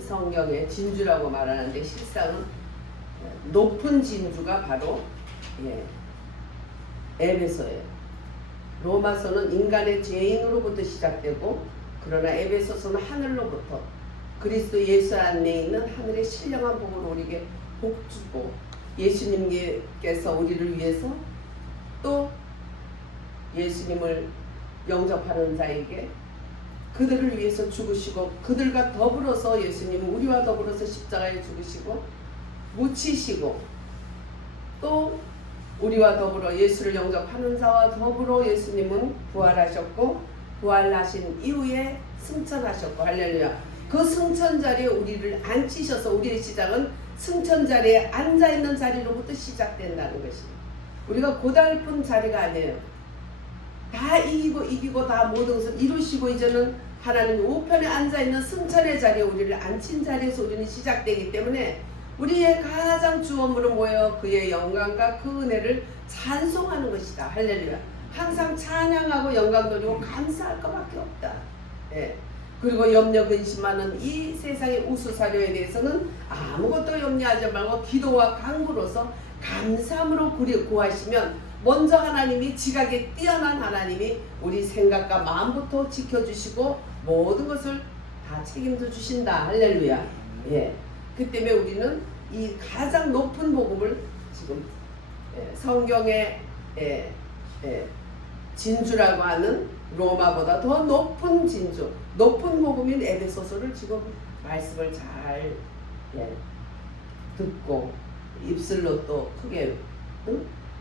성경의 진주라고 말하는데 실상은 높은 진주가 바로 에베소예요. 로마서는 인간의 죄인으로부터 시작되고, 그러나 에베소서는 하늘로부터 그리스도 예수 안에 있는 하늘의 신령한 복을 우리에게 복주고, 예수님께서 우리를 위해서 또 예수님을 영접하는 자에게 그들을 위해서 죽으시고, 그들과 더불어서 예수님은 우리와 더불어서 십자가에 죽으시고 묻히시고, 또 우리와 더불어 예수를 영접하는 자와 더불어 예수님은 부활하셨고, 부활하신 이후에 승천하셨고, 할렐루야. 그 승천 자리에 우리를 앉히셔서 우리의 시작은 승천 자리에 앉아있는 자리로부터 시작된다는 것입니다. 우리가 고달픈 자리가 아니에요. 다 이기고 다 모든 것을 이루시고 이제는 하나님 우편에 앉아있는 승천의 자리에 우리를 앉힌 자리에서 우리는 시작되기 때문에 우리의 가장 주원물은 뭐예요? 그의 영광과 그 은혜를 찬송하는 것이다. 할렐루야. 항상 찬양하고 영광 돌리고 감사할 것밖에 없다. 그리고 염려 근심하는 이 세상의 우수사료에 대해서는 아무것도 염려하지 말고 기도와 간구로서 감사함으로 구하시면 먼저 하나님이 지각에 뛰어난 하나님이 우리 생각과 마음부터 지켜주시고 모든 것을 다 책임져 주신다. 할렐루야. 그 때문에 우리는 이 가장 높은 복음을 지금 성경의 진주라고 하는 로마보다 더 높은 진주, 높은 복음인 에베소서를 지금 말씀을 잘 듣고 입술로 또 크게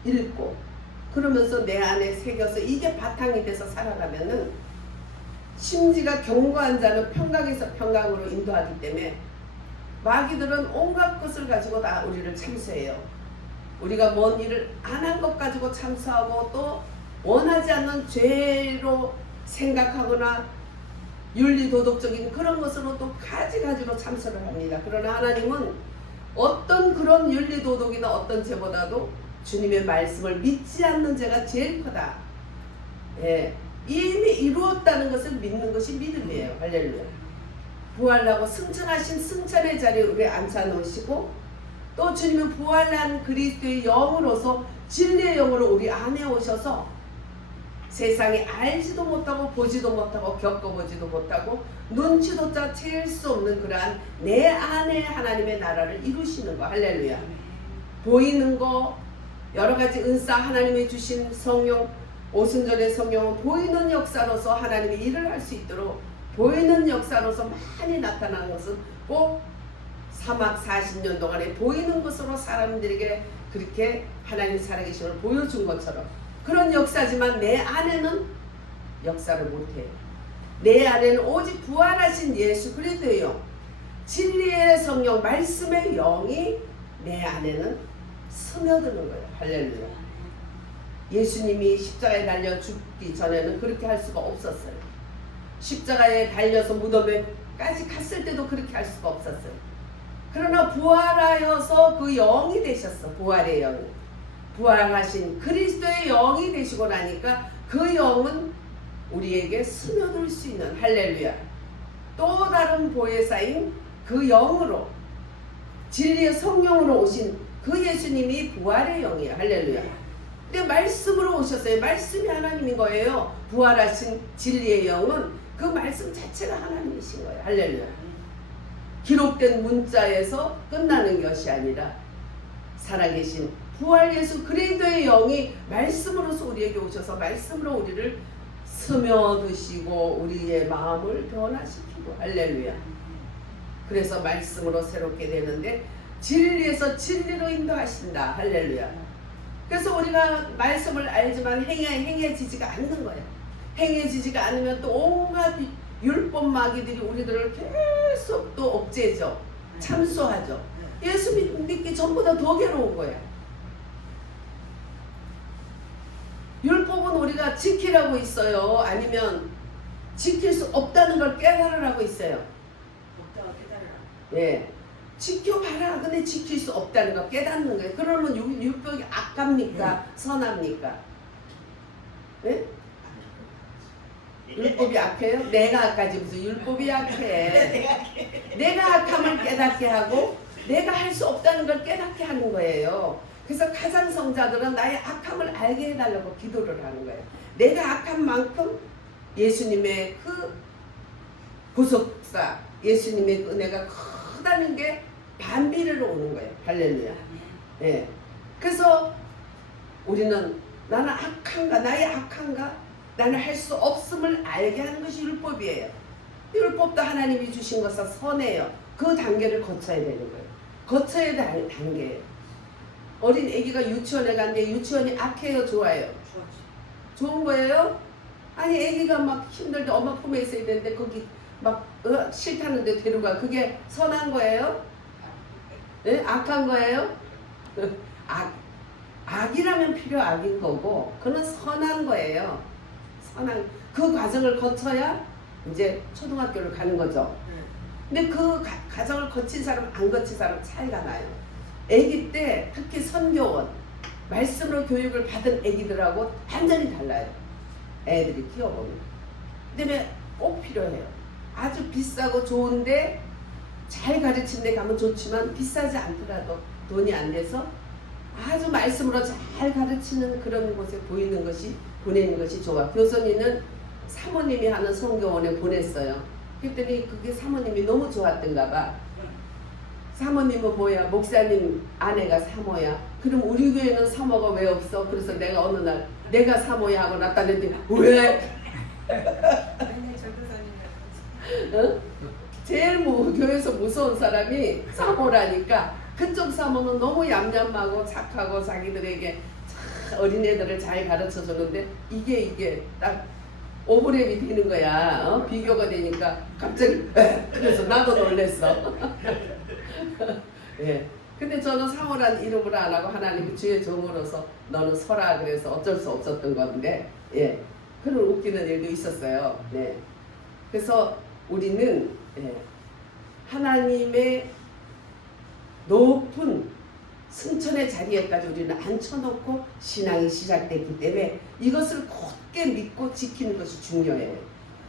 읽고 그러면서 내 안에 새겨서 이게 바탕이 돼서 살아가면은 심지가 견고한 자는 평강에서 평강으로 인도하기 때문에 마귀들은 온갖 것을 가지고 다 우리를 참수해요. 우리가 뭔 일을 안 한 것 가지고 참수하고 또 원하지 않는 죄로 생각하거나 윤리도덕적인 그런 것으로 또 가지가지로 참수를 합니다. 그러나 하나님은 어떤 그런 윤리도덕이나 어떤 죄보다도 주님의 말씀을 믿지 않는 죄가 제일 크다. 이미 이루었다는 것을 믿는 것이 믿음이에요. 할렐루야. 부활하고 승천하신 승천의 자리에 우리 앉혀놓으시고, 또 주님은 부활한 그리스도의 영으로서 진리의 영으로 우리 안에 오셔서 세상에 알지도 못하고 보지도 못하고 겪어보지도 못하고 눈치조차 챌 수 없는 그러한 내 안에 하나님의 나라를 이루시는 거. 할렐루야. 보이는 거 여러가지 은사 하나님이 주신 성령, 오순절의 성령은 보이는 역사로서 하나님이 일을 할 수 있도록 보이는 역사로서 많이 나타나는 것은 꼭 사막 40년 동안에 보이는 것으로 사람들에게 그렇게 하나님 살아계심을 보여준 것처럼 그런 역사지만 내 안에는 역사를 못해요. 내 안에는 오직 부활하신 예수 그리스도의 영, 진리의 성령, 말씀의 영이 내 안에는 스며드는 거예요. 할렐루야. 예수님이 십자가에 달려 죽기 전에는 그렇게 할 수가 없었어요. 십자가에 달려서 무덤에까지 갔을 때도 그렇게 할 수가 없었어요. 그러나 부활하여서 그 영이 되셨어. 부활의 영이. 부활하신 그리스도의 영이 되시고 나니까 그 영은 우리에게 스며들 수 있는, 할렐루야, 또 다른 보혜사인 그 영으로, 진리의 성령으로 오신 그 예수님이 부활의 영이에요. 할렐루야. 근데 말씀으로 오셨어요. 말씀이 하나님인 거예요. 부활하신 진리의 영은 그 말씀 자체가 하나님이신 거예요. 할렐루야. 기록된 문자에서 끝나는 것이 아니라 살아계신 부활 예수 그리스도의 영이 말씀으로서 우리에게 오셔서 말씀으로 우리를 스며드시고 우리의 마음을 변화시키고, 할렐루야. 그래서 말씀으로 새롭게 되는데 진리에서 진리로 인도하신다. 할렐루야. 그래서 우리가 말씀을 알지만 행해지지가 않는 거예요. 행해지지가 않으면 또 온갖 율법 마귀들이 우리들을 계속 또 억제죠. 참소하죠. 예수 믿기 전보다 더 괴로운 거야. 율법은 우리가 지키라고 있어요. 아니면 지킬 수 없다는 걸 깨달으라고 있어요. 없다고 깨달으라. 예, 지켜봐라. 근데 지킬 수 없다는 걸 깨닫는 거예요. 그러면 율법이 악합니까? 선합니까? 예? 율법이 악해요? 내가 악하지 무슨 율법이 악해. 내가 악함을 깨닫게 하고 내가 할 수 없다는 걸 깨닫게 하는 거예요. 그래서 가장 성자들은 나의 악함을 알게 해달라고 기도를 하는 거예요. 내가 악한 만큼 예수님의 그 구속사, 예수님의 은혜가 크다는 게 반비례로 오는 거예요. 할렐루야. 예. 그래서 우리는 나는 악한가, 나의 악한가, 나는 할 수 없음을 알게 하는 것이 율법이에요. 율법도 하나님이 주신 것은 선해요. 그 단계를 거쳐야 되는 거예요. 거쳐야 될 단계예요. 어린 아기가 유치원에 갔는데 유치원이 악해요, 좋아요? 좋은 거예요? 아니 아기가 막 힘들 때 엄마 품에 있어야 되는데 거기 막 싫다는데 데려가. 그게 선한 거예요? 네? 악한 거예요? 악이라면 필요 악인 거고 그는 선한 거예요. 선한 그 과정을 거쳐야 이제 초등학교를 가는 거죠. 근데 그 과정을 거친 사람 안 거친 사람 차이가 나요. 아기 때 특히 선교원 말씀으로 교육을 받은 아기들하고 완전히 달라요. 애들이 키워보면. 그다음에 꼭 필요해요. 아주 비싸고 좋은데 잘 가르치는 데 가면 좋지만 비싸지 않더라도 돈이 안 돼서 아주 말씀으로 잘 가르치는 그런 곳에 보내는 것이 좋아. 교선이는 사모님이 하는 선교원에 보냈어요. 그랬더니 그게 사모님이 너무 좋았던가 봐. 사모님은 뭐야? 목사님 아내가 사모야. 그럼 우리 교회는 사모가 왜 없어? 그래서 내가 어느 날 내가 사모야 하고 나타냈더니 왜? 어? 제일 교회에서 무서운 사람이 사모라니까. 그쪽 사모는 너무 얌얌하고 착하고 자기들에게 어린애들을 잘 가르쳐 주는데 이게 딱 오버랩이 되는 거야. 비교가 되니까 갑자기 그래서 나도 놀랬어. 예. 근데 저는 사모란 이름을 안 하고 하나님이 주의 종으로서 너는 서라 그래서 어쩔 수 없었던 건데, 예. 그런 웃기는 일도 있었어요. 네. 그래서 우리는 하나님의 높은 승천의 자리에까지 우리는 앉혀놓고 신앙이 시작됐기 때문에 이것을 굳게 믿고 지키는 것이 중요해요.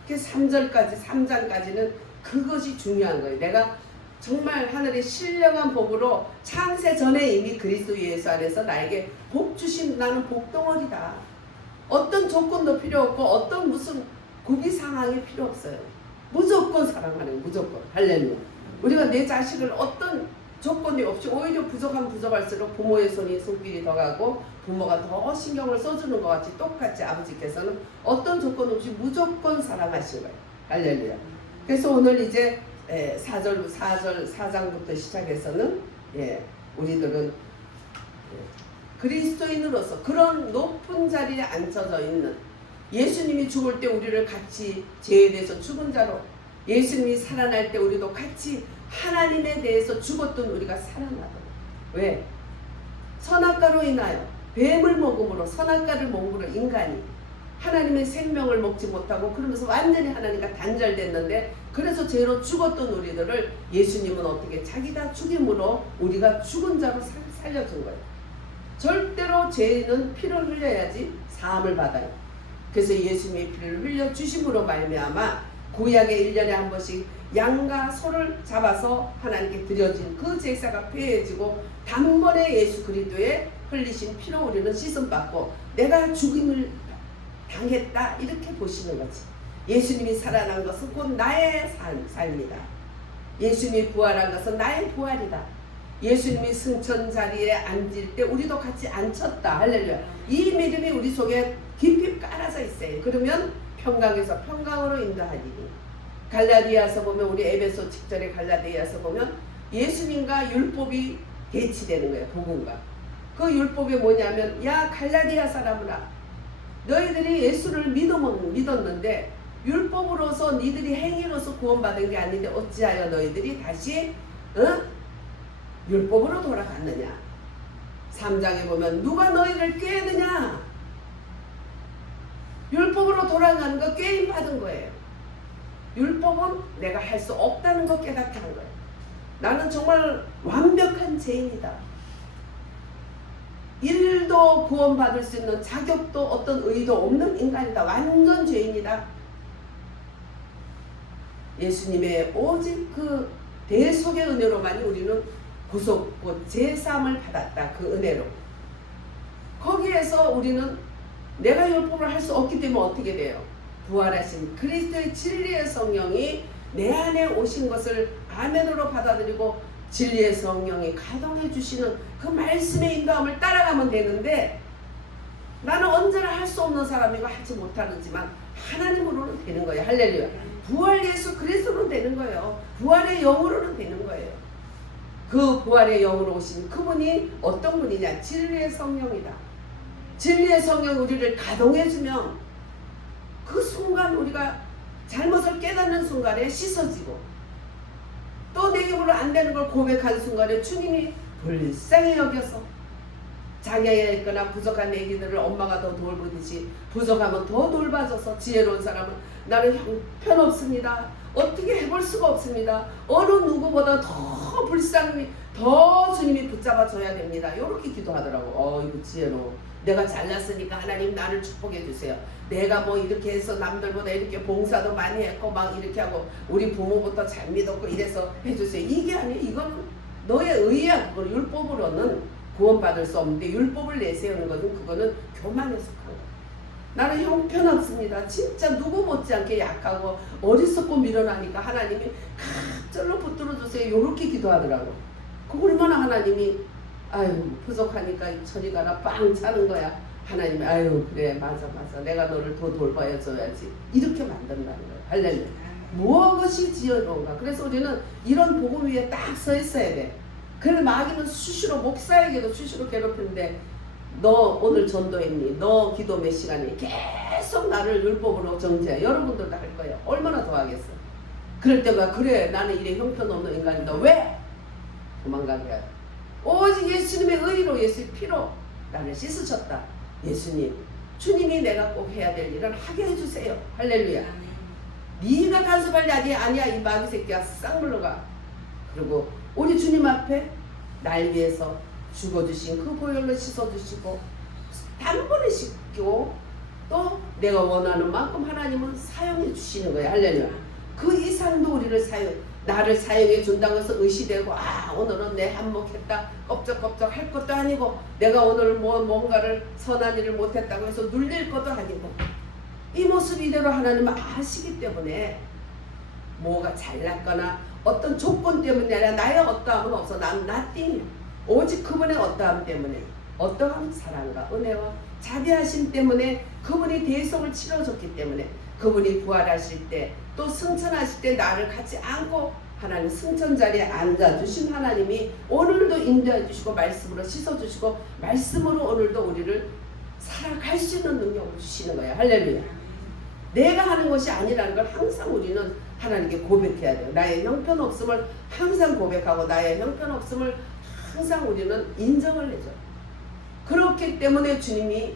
그래서 3장까지는 그것이 중요한 거예요. 내가 정말 하늘의 신령한 복으로 창세 전에 이미 그리스도 예수 안에서 나에게 복 주신 나는 복덩어리다. 어떤 조건도 필요 없고 어떤 무슨 고비 상황이 필요 없어요. 무조건 사랑하는 무조건. 할렐루야. 우리가 내 자식을 어떤 조건이 없이 오히려 부족하면 부족할수록 부모의 손길이 더 가고 부모가 더 신경을 써주는 것 같이 똑같이 아버지께서는 어떤 조건 없이 무조건 사랑하신 거예요. 할렐루야. 그래서 오늘 이제 4장부터 시작해서는 우리들은 그리스도인으로서 그런 높은 자리에 앉혀져 있는 예수님이 죽을 때 우리를 같이 죄에 대해서 죽은 자로 예수님이 살아날 때 우리도 같이 하나님에 대해서 죽었던 우리가 살아나도록. 왜? 선악과로 인하여 뱀을 먹음으로 선악과를 먹음으로 인간이 하나님의 생명을 먹지 못하고 그러면서 완전히 하나님과 단절됐는데 그래서 죄로 죽었던 우리들을 예수님은 어떻게 자기가 죽임으로 우리가 죽은 자로 살려준 거예요. 절대로 죄는 피를 흘려야지 사함을 받아요. 그래서 예수님의 피를 흘려주심으로 말미암아 구약에 1년에 한 번씩 양과 소를 잡아서 하나님께 드려진 그 제사가 폐해지고 단번에 예수 그리스도의 흘리신 피로 우리는 씻음받고 내가 죽임을 당했다 이렇게 보시는 거지. 예수님이 살아난 것은 곧 나의 삶이다. 예수님이 부활한 것은 나의 부활이다. 예수님이 승천 자리에 앉을 때 우리도 같이 앉혔다. 할렐루야. 이 믿음이 우리 속에 깊이 깔아져 있어요. 그러면 평강에서 평강으로 인도하리니. 갈라디아서 보면 우리 에베소 직전에 갈라디아서 보면 예수님과 율법이 대치되는 거예요. 복음과. 그 율법이 뭐냐면 야 갈라디아 사람들아 너희들이 예수를 믿었는데 율법으로서 니들이 행위로서 구원받은 게 아닌데 어찌하여 너희들이 다시 율법으로 돌아갔느냐. 3장에 보면 누가 너희를 꾀느냐. 율법으로 돌아가는 거 꾀임 받은 거예요. 율법은 내가 할 수 없다는 거 깨닫게 한 거예요. 나는 정말 완벽한 죄인이다. 일도 구원받을 수 있는 자격도 어떤 의도 없는 인간이다. 완전 죄인이다. 예수님의 오직 그 대속의 은혜로만이 우리는 구속고 제사함을 받았다. 그 은혜로. 거기에서 우리는 내가 율법을 할 수 없기 때문에 어떻게 돼요? 부활하신 그리스도의 진리의 성령이 내 안에 오신 것을 아멘으로 받아들이고 진리의 성령이 가동해 주시는 그 말씀의 인도함을 따라가면 되는데, 나는 언제나 할 수 없는 사람이고 하지 못하지만 하나님으로는 되는 거예요. 할렐루야. 부활 예수 그리스도는 되는 거예요. 부활의 영으로는 되는 거예요. 그 부활의 영으로 오신 그분이 어떤 분이냐? 진리의 성령이다. 진리의 성령이 우리를 가동해주면 그 순간 우리가 잘못을 깨닫는 순간에 씻어지고, 또 내 힘으로 안 되는 걸 고백하는 순간에 주님이 불쌍히 여겨서 장애가 있거나 부족한 애기들을 엄마가 더 돌보듯이 부족하면 더 돌봐줘서, 지혜로운 사람은 나는 형편없습니다, 어떻게 해볼 수가 없습니다, 어느 누구보다 더 불쌍히 더 주님이 붙잡아줘야 됩니다, 이렇게 기도하더라고. 이거 지혜로워. 내가 잘났으니까 하나님 나를 축복해 주세요. 내가 뭐 이렇게 해서 남들보다 이렇게 봉사도 많이 했고 막 이렇게 하고 우리 부모부터 잘 믿었고 이래서 해주세요. 이게 아니에요. 이건 너의 의야. 그걸 율법으로는 구원받을 수 없는데, 율법을 내세우는 것은 그거는 교만에 속한 거예요. 나는 형편없습니다. 진짜 누구 못지않게 약하고 어리석고 미련하니까 하나님이 갑절로 붙들어 주세요. 이렇게 기도하더라고. 그 얼마나 하나님이 아유 부족하니까 저리 가라 빵 차는 거야. 하나님이 아유 그래 맞아 내가 너를 더 돌봐야 줘야지, 이렇게 만든다는 거예요. 할렐루야. 무엇이 지혜로운가. 그래서 우리는 이런 복음 위에 딱 서 있어야 돼. 그래서 마귀는 수시로, 목사에게도 수시로 괴롭히는데, 너 오늘 전도했니? 너 기도 몇 시간이? 계속 나를 율법으로 정죄해. 여러분들도 할 거예요. 얼마나 더 하겠어. 그럴 때가 그래 나는 이래 형편없는 인간이다. 왜? 도망가게 해요. 오직 예수님의 의로, 예수의 피로 나를 씻으셨다. 예수님, 주님이 내가 꼭 해야 될 일은 하게 해주세요. 할렐루야. 네가 간섭할 일이 아니야. 이 마귀 새끼야 싹 물러가. 그리고 우리 주님 앞에 날 위해서 죽어주신 그 보혈로 씻어주시고 단번에 씻고, 또 내가 원하는 만큼 하나님은 사용해 주시는 거예요. 할렐루야. 그 이상도 우리를 나를 사용해 준다고 해서 의시되고 오늘은 내 한몫했다 껍적껍적 할 것도 아니고, 내가 오늘 뭔가를 선한 일을 못했다고 해서 눌릴 것도 아니고, 이 모습 이대로 하나님은 아시기 때문에 뭐가 잘났거나 어떤 조건 때문이 아니라 나의 어떠함은 없어. 난 nothing이야. 오직 그분의 어떠함 때문에, 어떠한 사랑과 은혜와 자비하심 때문에, 그분이 대속을 치러줬기 때문에, 그분이 부활하실 때 또 승천하실 때 나를 같이 안고 하나님 승천 자리에 앉아주신 하나님이 오늘도 인도해 주시고 말씀으로 씻어주시고 말씀으로 오늘도 우리를 살아갈 수 있는 능력을 주시는 거예요. 할렐루야. 내가 하는 것이 아니라는 걸 항상 우리는 하나님께 고백해야 돼요. 나의 형편없음을 항상 고백하고 나의 형편없음을 항상 우리는 인정을 해줘. 그렇기 때문에 주님이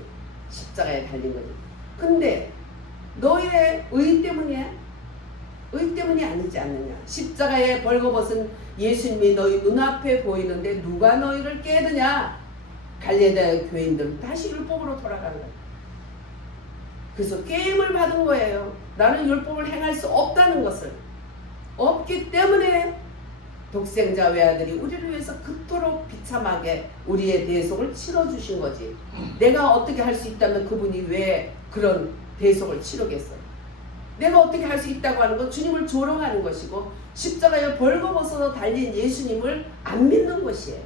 십자가에 달린 거죠. 근데 너의 의 때문이야? 의 때문이 아니지 않느냐. 십자가에 벌거벗은 예수님이 너희 눈앞에 보이는데 누가 너희를 깨드냐. 갈릴레아 교인들 다시 율법으로 돌아간 거예요. 그래서 게임을 받은 거예요. 나는 율법을 행할 수 없다는 것을. 없기 때문에 독생자 외아들이 우리를 위해서 그토록 비참하게 우리의 대속을 치러주신 거지. 내가 어떻게 할 수 있다면 그분이 왜 그런 대속을 치르겠어요. 내가 어떻게 할 수 있다고 하는 건 주님을 조롱하는 것이고, 십자가에 벌거벗어서 달린 예수님을 안 믿는 것이에요.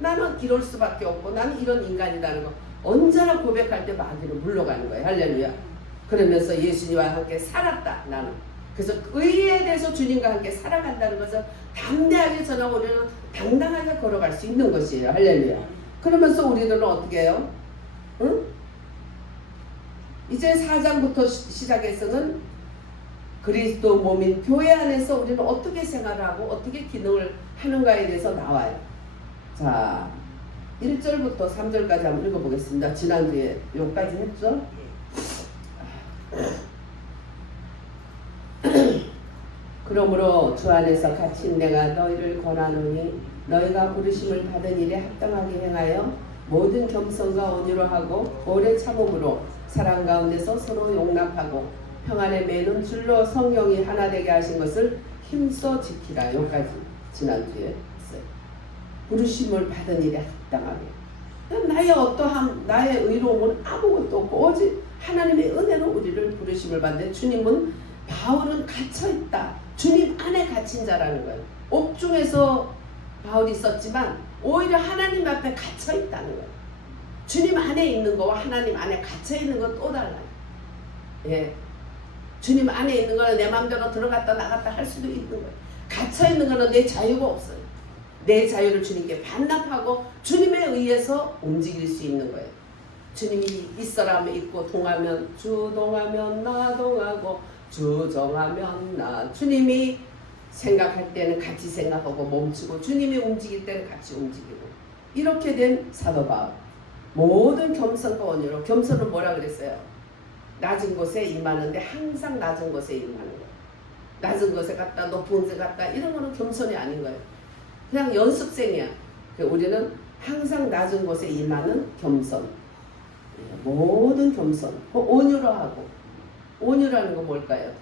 나는 이럴 수밖에 없고 나는 이런 인간이라는 거 언제나 고백할 때 마귀는 물러가는 거예요. 할렐루야. 그러면서 예수님과 함께 살았다 나는. 그래서 의에 대해서 주님과 함께 살아간다는 것을 담대하게 전하고 우리는 당당하게 걸어갈 수 있는 것이에요. 할렐루야. 그러면서 우리들은 어떻게 해요? 응? 이제 4장부터 시작해서는 그리스도 몸인 교회 안에서 우리는 어떻게 생활하고 어떻게 기능을 하는가에 대해서 나와요. 자, 1절부터 3절까지 한번 읽어보겠습니다. 지난주에 여기까지 했죠? 그러므로 주 안에서 갇힌 내가 너희를 권하노니 너희가 부르심을 받은 일에 합당하게 행하여 모든 겸손과 온유로 하고 오래 참음으로 사랑 가운데서 서로 용납하고 평안의 매는 줄로 성령이 하나 되게 하신 것을 힘써 지키라. 여기까지 지난주에 했어요. 부르심을 받은 일에 합당하게. 나의 어떠함, 나의 의로움은 아무것도 없고 오직 하나님의 은혜로 우리를 부르심을 받는데, 주님은 바울은 갇혀있다. 주님 안에 갇힌 자라는 거예요. 옥중에서 바울이 있었지만 오히려 하나님 앞에 갇혀있다는 거예요. 주님 안에 있는 거와 하나님 안에 갇혀있는 건 또 달라요. 예. 주님 안에 있는 거는 내 마음대로 들어갔다 나갔다 할 수도 있는 거예요. 갇혀있는 거는 내 자유가 없어요. 내 자유를 주님께 반납하고 주님에 의해서 움직일 수 있는 거예요. 주님이 있어라 하면 있고, 동하면 주 동하면 나 동하고, 주 정하면 나. 주님이 생각할 때는 같이 생각하고 멈추고, 주님이 움직일 때는 같이 움직이고. 이렇게 된 사도 바울. 모든 겸손과 온유로. 겸손은 뭐라 그랬어요? 낮은 곳에 임하는데 항상 낮은 곳에 임하는 거예요. 낮은 곳에 갔다 높은 곳에 갔다 이런 거는 겸손이 아닌 거예요. 그냥 연습생이야. 우리는 항상 낮은 곳에 임하는 겸손. 모든 겸손. 온유로 하고. 온유라는 건 뭘까요?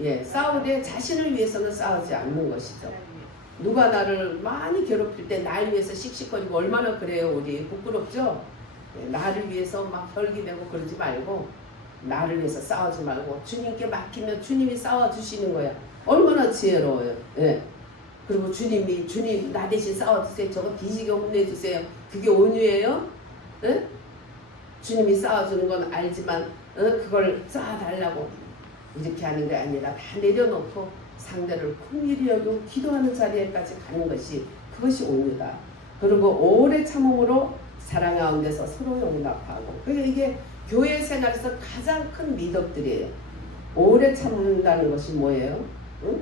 예, 싸우되 자신을 위해서는 싸우지 않는 것이죠. 누가 나를 많이 괴롭힐 때 날 위해서 씩씩거리고 얼마나 그래요. 우리 부끄럽죠? 나를 위해서 막 혈기내고 그러지 말고, 나를 위해서 싸우지 말고 주님께 맡기면 주님이 싸워주시는 거야. 얼마나 지혜로워요. 예. 그리고 주님 나 대신 싸워주세요. 저거 뒤지게 혼내주세요. 그게 온유예요? 예? 주님이 싸워주는 건 알지만 그걸 쌓아달라고 이렇게 하는 게 아니라 다 내려놓고 상대를 긍휼히 여기고 기도하는 자리에까지 가는 것이, 그것이 온유다. 그리고 오래 참음으로 사랑 가운데서 서로 용납하고. 그러니까 이게 교회 생활에서 가장 큰 미덕들이에요. 오래 참는다는 것이 뭐예요? 응?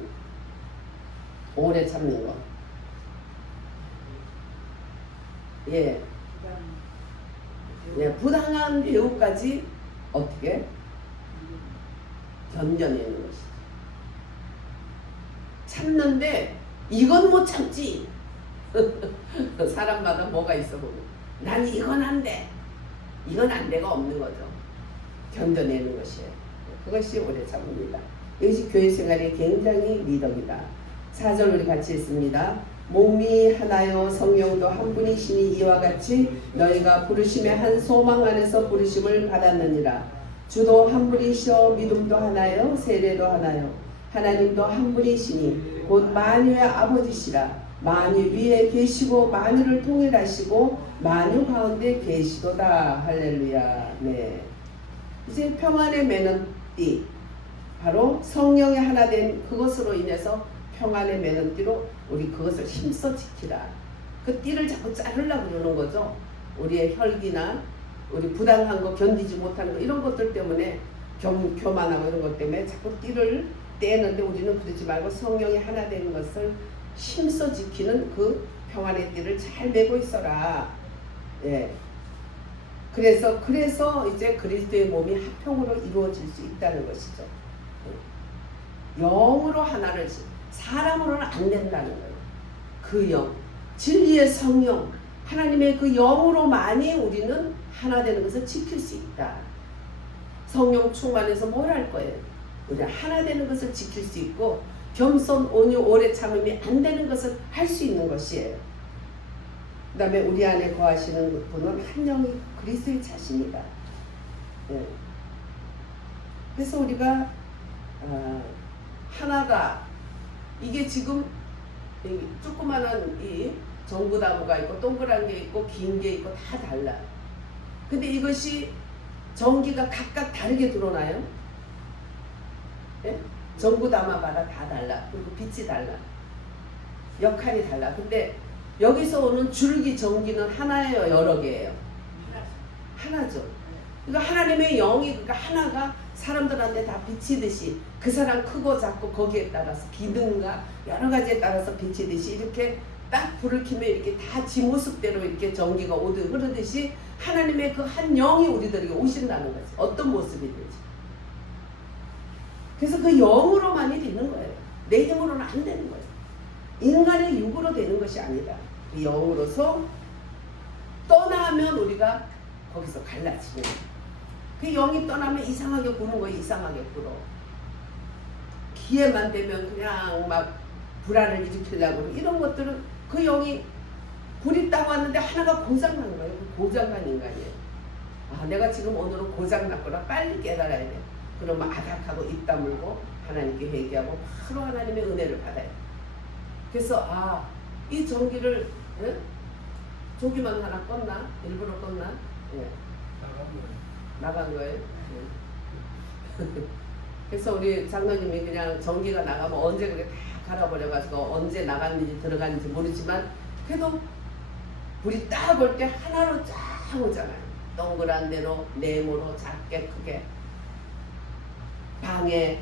오래 참는 거. 예. 예, 부당한 배우까지 어떻게 견뎌내는 것이죠. 참는데 이건 못 참지. 사람마다 뭐가 있어 보면 난 이건 안 돼. 이건 안 돼가 없는 거죠. 견뎌내는 것이에요. 그것이 오래 참습니다. 이것이 교회 생활의 굉장히 미덕이다. 4절 우리 같이 읽습니다. 몸이 하나요 성령도 한 분이시니 이와 같이 너희가 부르심의 한 소망 안에서 부르심을 받았느니라. 주도 한 분이시오 믿음도 하나요 세례도 하나요. 하나님도 한 분이시니 곧 만유의 아버지시라. 만유 위에 계시고 만유를 통일하시고 만유 가운데 계시도다. 할렐루야. 네. 이제 평안의 매는 띠, 바로 성령의 하나 된 그것으로 인해서 평안의 매는 띠로 우리 그것을 힘써 지키라. 그 띠를 자꾸 자르려고 그러는 거죠. 우리의 혈기나 우리 부당한 거 견디지 못하는 거 이런 것들 때문에 교만하고 이런 것 때문에 자꾸 띠를 떼는데, 우리는 그러지 말고 성령이 하나 되는 것을 힘써 지키는 그 평안의 띠를 잘 메고 있어라. 예. 그래서 이제 그리스도의 몸이 합형으로 이루어질 수 있다는 것이죠. 영으로 하나를, 사람으로는 안 된다는 거예요. 그 영, 진리의 성령, 하나님의 그 영으로만이 우리는 하나 되는 것을 지킬 수 있다. 성령 충만해서 뭘 할 거예요? 우리가 하나 되는 것을 지킬 수 있고, 겸손, 온유, 오래 참음이 안 되는 것을 할 수 있는 것이에요. 그 다음에 우리 안에 거하시는 분은 한 영이 그리스도의 자신이다. 네. 그래서 우리가 하나가, 이게 지금 조그마한 이 전구나무가 있고 동그란 게 있고 긴 게 있고 다 달라. 근데 이것이 전기가 각각 다르게 들어오나요? 네? 전구나무마다 다 달라. 그리고 빛이 달라. 역할이 달라. 근데 여기서 오는 줄기 전기는 하나예요, 여러 개예요? 하나죠. 그러니까 하나님의 영이, 그러니까 하나가 사람들한테 다 비치듯이 그 사람 크고 작고 거기에 따라서 기능과 여러 가지에 따라서 비치듯이 이렇게 딱 불을 켜면 이렇게 다 지 모습대로 이렇게 전기가 흐르듯이 하나님의 그 한 영이 우리들에게 오신다는 거지. 어떤 모습이든지. 그래서 그 영으로만이 되는 거예요. 내 힘으로는 안 되는 거예요. 인간의 육으로 되는 것이 아니다. 그 영으로서 떠나면 우리가 거기서 갈라지는 거예요. 그 영이 떠나면 이상하게 구는 거예요. 이상하게 굴어. 기회만 되면 그냥 막 불안을 일으키려고 이런 것들은 그 영이 불이 딱 왔는데 하나가 고장난 거예요. 그 고장난 인간이에요. 아, 내가 지금 오늘은 고장났구나. 빨리 깨달아야 돼. 그러면 아닥하고 입 다물고 하나님께 회개하고 바로 하나님의 은혜를 받아요. 그래서 이 전기를 조기만 하나 껐나? 일부러 껐나? 예. 나간 거예요. 그래서 우리 장로님이 그냥 전기가 나가면 언제 그게 다 갈아버려가지고 언제 나갔는지 들어갔는지 모르지만 그래도 불이 딱 올 때 하나로 쫙 오잖아요. 동그란 데로 네모로 작게 크게 방에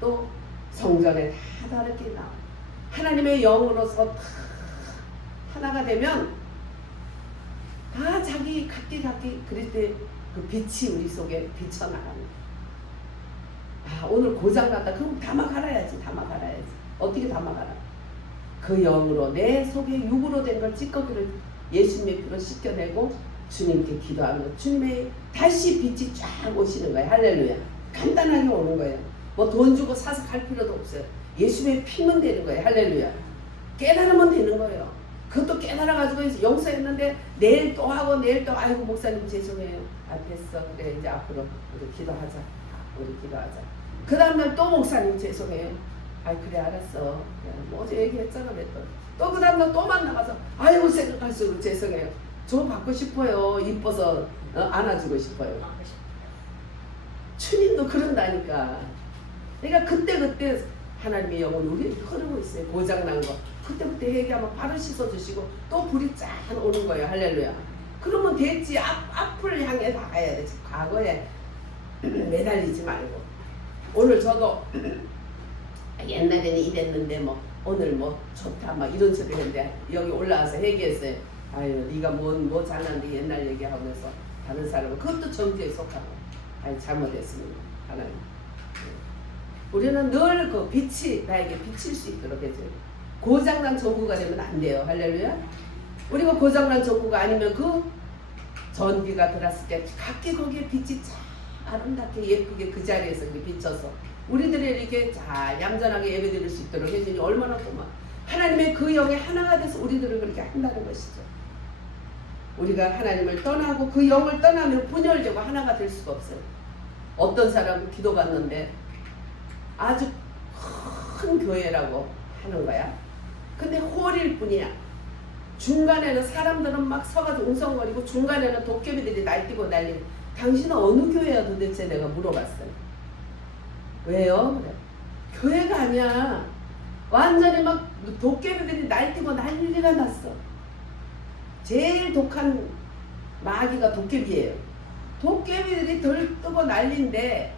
또 성전에 다 다르게 나와. 하나님의 영으로서 다 하나가 되면 다 자기 각기 그럴 때 그 빛이 우리 속에 비쳐나갑니다. 오늘 고장났다. 그럼 담아갈아야지. 어떻게 담아갈아? 그 영으로 내 속에 육으로 된 걸 찌꺼기를 예수님의 피로 씻겨내고 주님께 기도하면 주님의 다시 빛이 쫙 오시는 거예요. 할렐루야. 간단하게 오는 거예요. 뭐 돈 주고 사서 갈 필요도 없어요. 예수님의 피면 되는 거예요. 할렐루야. 깨달으면 되는 거예요. 그것도 깨달아가지고 용서했는데 내일 또 하고 내일 또 아이고 목사님 죄송해요. 됐어. 그래 이제 앞으로 우리 기도하자. 그 다음날 또 목사님 죄송해요. 그래 알았어. 뭐 어제 얘기했잖아. 또 그 다음날 또 만나가서 아이고 생각할수록 죄송해요. 저 받고 싶어요. 이뻐서 안아주고 싶어요. 주님도 그런다니까. 그러니까 그때 하나님의 영은 우리 흐르고 있어요. 고장난 거. 그때부터 회개하면 바로 씻어주시고 또 불이 짠 오는 거예요. 할렐루야. 그러면 됐지. 앞을 향해 나가야 돼. 과거에 매달리지 말고. 오늘 저도 옛날에는 이랬는데 뭐 오늘 뭐 좋다 막 이런 소리 했는데 여기 올라와서 회개했어요. 아유 네가 뭐 잘났는데 옛날 얘기하면서 다른 사람은 그것도 정죄에 속하고 잘못했습니다. 하나님. 우리는 늘 그 빛이 나에게 비칠 수 있도록 해줘요. 고장난 전구가 되면 안 돼요. 할렐루야. 우리가 고장난 전구가 아니면 그 전기가 들어왔을 때 각기 거기에 빛이 참 아름답게 예쁘게 그 자리에서 비쳐서 우리들이 이렇게 잘 얌전하게 예배드릴 수 있도록 해주니 얼마나 고마워. 하나님의 그 영에 하나가 돼서 우리들을 그렇게 한다는 것이죠. 우리가 하나님을 떠나고 그 영을 떠나면 분열되고 하나가 될 수가 없어요. 어떤 사람은 기도받는데 아주 큰 교회라고 하는 거야. 근데 홀일 뿐이야. 중간에는 사람들은 막 서가지고 웅성거리고 중간에는 도깨비들이 날뛰고 난리고. 당신은 어느 교회야 도대체? 내가 물어봤어요. 왜요? 그래. 교회가 아니야. 완전히 막 도깨비들이 날뛰고 난리가 났어. 제일 독한 마귀가 도깨비예요. 도깨비들이 들뜨고 난리인데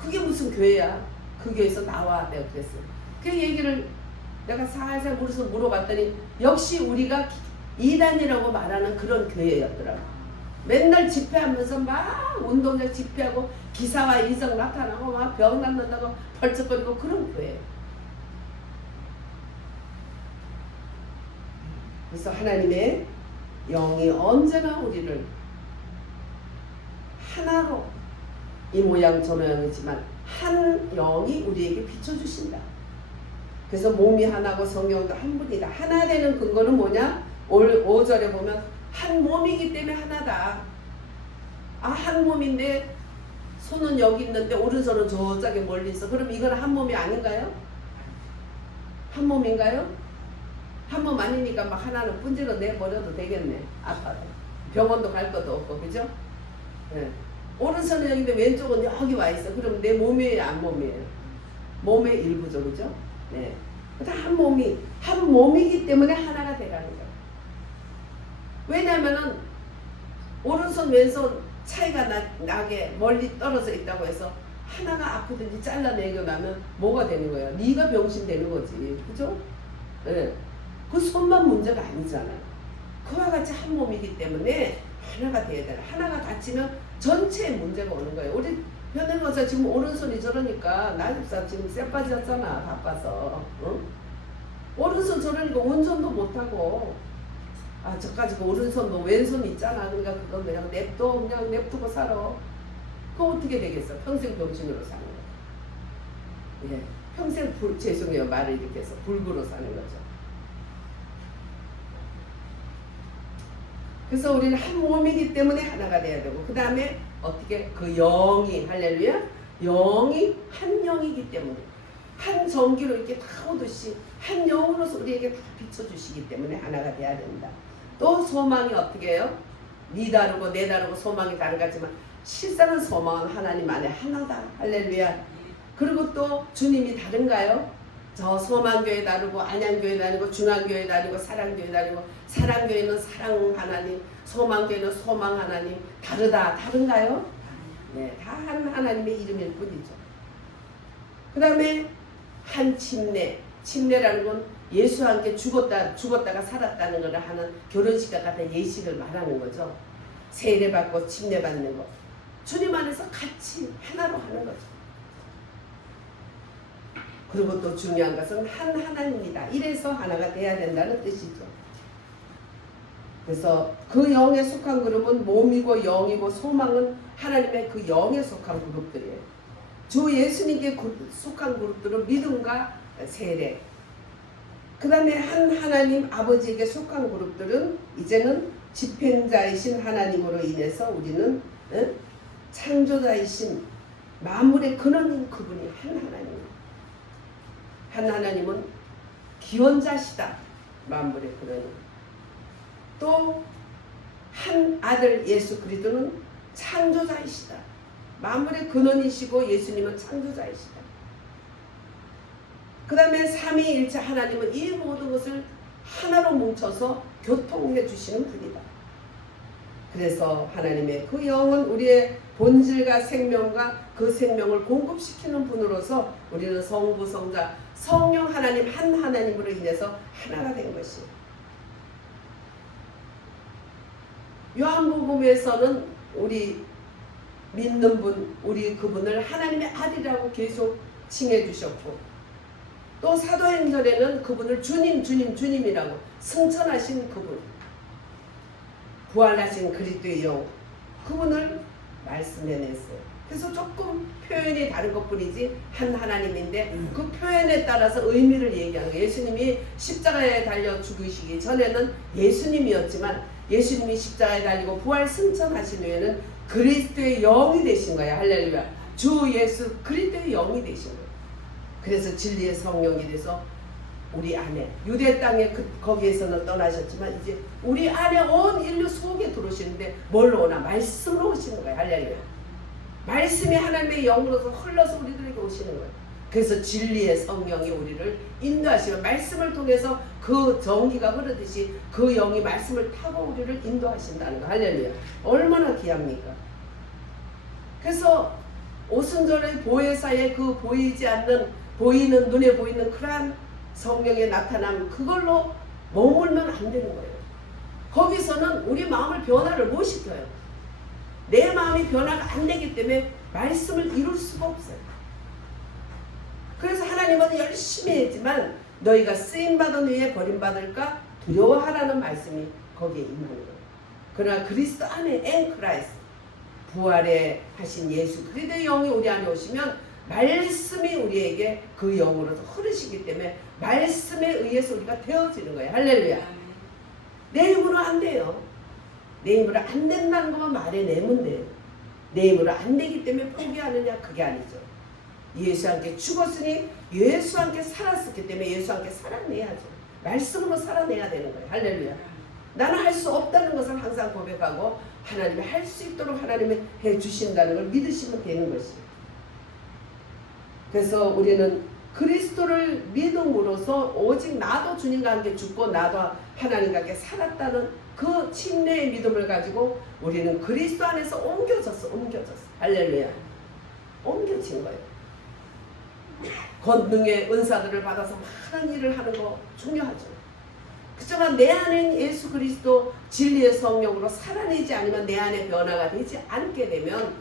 그게 무슨 교회야? 그 교회에서 나와. 내가 그랬어요. 그 얘기를 내가 살살 물어봤더니 역시 우리가 이단이라고 말하는 그런 교회였더라고. 맨날 집회하면서 막 운동장 집회하고 기사와 이성 나타나고 막 병 낫는다고 벌쩍거리고 그런 교회예요. 그래서 하나님의 영이 언제나 우리를 하나로 이 모양 저 모양이지만 한 영이 우리에게 비춰주신다. 그래서 몸이 하나고 성령도 한 분이다. 하나 되는 근거는 뭐냐? 5절에 보면 한 몸이기 때문에 하나다. 한 몸인데 손은 여기 있는데 오른손은 저쪽에 멀리 있어. 그럼 이건 한 몸이 아닌가요? 한 몸인가요? 한 몸 아니니까 막 하나는 분지로 내버려도 되겠네. 아파도. 병원도 갈 것도 없고, 그죠? 네. 오른손은 여기인데 왼쪽은 여기 와 있어. 그럼 내 몸이에요, 안 몸이에요? 몸의 일부죠, 그죠? 네. 다 한 몸이기 때문에 하나가 되라는 거예요. 왜냐면은 오른손 왼손 차이가 나게 멀리 떨어져 있다고 해서 하나가 아프든지 잘라내고 나면 뭐가 되는 거예요? 네가 병신되는 거지, 그죠? 네. 그 손만 문제가 아니잖아요. 그와 같이 한 몸이기 때문에 하나가 돼야 돼요. 하나가 다치면 전체의 문제가 오는 거예요. 우리 변호사 지금 오른손이 저러니까 나집사 지금 쎄 빠졌잖아. 바빠서. 응? 오른손 저러니까 운전도 못하고 저까지 오른손도 왼손 있잖아. 그러니까 그건 그냥 냅두고 살아. 그거 어떻게 되겠어? 평생 병신으로 사는 거예요. 예, 평생 죄송해요 말을 이렇게 해서 불구로 사는 거죠. 그래서 우리는 한 몸이기 때문에 하나가 돼야 되고, 그 다음에 어떻게 그 영이, 할렐루야, 영이 한 영이기 때문에 한 전기로 이렇게 다 오듯이 한 영으로서 우리에게 다 비춰주시기 때문에 하나가 돼야 된다. 또 소망이 어떻게 해요? 니 다르고 내 다르고 소망이 다르겠지만 실상은 소망은 하나님 안에 하나다. 할렐루야. 그리고 또 주님이 다른가요? 저 소망교회 다르고 안양교회 다르고 중앙교회 다르고 사랑교회 다르고, 사랑교회는 사랑 하나님, 소망교회는 소망 하나님, 다른가요? 네, 다 한 하나님의 이름일 뿐이죠. 그 다음에 한 침례라는 건 예수와 함께 죽었다가 살았다는 것을 하는 결혼식과 같은 예식을 말하는 거죠. 세례받고 침례받는 거, 주님 안에서 같이 하나로 하는 거죠. 그리고 또 중요한 것은 한 하나님이다. 이래서 하나가 돼야 된다는 뜻이죠. 그래서 그 영에 속한 그룹은 몸이고 영이고, 소망은 하나님의 그 영에 속한 그룹들이에요. 주 예수님께 속한 그룹들은 믿음과 세례. 그 다음에 한 하나님 아버지에게 속한 그룹들은 이제는 집행자이신 하나님으로 인해서 우리는 창조자이신 만물의 근원인 그분이 한 하나님입니다. 한 하나님은 기원자시다. 만물의 근원이. 또 한 아들 예수 그리스도는 창조자이시다. 만물의 근원이시고 예수님은 창조자이시다. 그 다음에 삼위일체 하나님은 이 모든 것을 하나로 뭉쳐서 교통해 주시는 분이다. 그래서 하나님의 그 영은 우리의 본질과 생명과 그 생명을 공급시키는 분으로서 우리는 성부, 성자, 성령 하나님 한 하나님으로 인해서 하나가 된 것이에요. 요한복음에서는 우리 믿는 분, 우리 그분을 하나님의 아들이라고 계속 칭해 주셨고, 또 사도행전에는 그분을 주님이라고 승천하신 그분, 부활하신 그리스도의 영, 그분을 말씀해냈어요. 그래서 조금 표현이 다른 것뿐이지 한 하나님인데 그 표현에 따라서 의미를 얘기하는 거예요. 예수님이 십자가에 달려 죽으시기 전에는 예수님이었지만 예수님이 십자가에 달리고 부활 승천하신 후에는 그리스도의 영이 되신 거예요. 할렐루야. 주 예수 그리스도의 영이 되신 거예요. 그래서 진리의 성령이 돼서 우리 안에, 유대 땅에 거기에서는 떠나셨지만 이제 우리 안에 온 인류 속에 들어오시는데 뭘로 오나? 말씀으로 오시는 거예요. 할렐루야. 말씀이 하나님의 영으로서 흘러서 우리들에게 오시는 거예요. 그래서 진리의 성령이 우리를 인도하시면 말씀을 통해서 그 전기가 흐르듯이 그 영이 말씀을 타고 우리를 인도하신다는 거. 할렐루야. 얼마나 귀합니까? 그래서 오순절의 보혜사의 그 보이지 않는, 보이는, 눈에 보이는 그러한 성령의 나타남, 그걸로 머물면 안 되는 거예요. 거기서는 우리 마음을 변화를 못 시켜요. 내 마음이 변화가 안 되기 때문에 말씀을 이룰 수가 없어요. 그래서 하나님은 열심히 했지만 너희가 쓰임받은 후에 버림받을까 두려워하라는 말씀이 거기에 있는 거예요. 그러나 그리스도 안에 앵크라이스, 부활에 하신 예수 그리스도의 영이 우리 안에 오시면 말씀이 우리에게 그 영으로서 흐르시기 때문에 말씀에 의해서 우리가 되어지는 거예요. 할렐루야. 내 힘으로 안 돼요. 내 힘으로 안 된다는 것만 말해내면 돼요. 내 힘으로 안 되기 때문에 포기하느냐? 그게 아니죠. 예수와 함께 죽었으니 예수와 함께 살았었기 때문에 예수와 함께 살아내야죠. 말씀으로 살아내야 되는 거예요. 할렐루야. 나는 할 수 없다는 것을 항상 고백하고 하나님이 할 수 있도록 하나님이 해주신다는 걸 믿으시면 되는 것이에요. 그래서 우리는 그리스도를 믿음으로써 오직 나도 주님과 함께 죽고 나도 하나님과 함께 살았다는 그 침례의 믿음을 가지고 우리는 그리스도 안에서 옮겨졌어. 할렐루야. 옮겨진 거예요. 권능의 은사들을 받아서 많은 일을 하는 거 중요하죠. 그렇지만 내 안에 예수 그리스도 진리의 성령으로 살아내지 않으면 내 안에 변화가 되지 않게 되면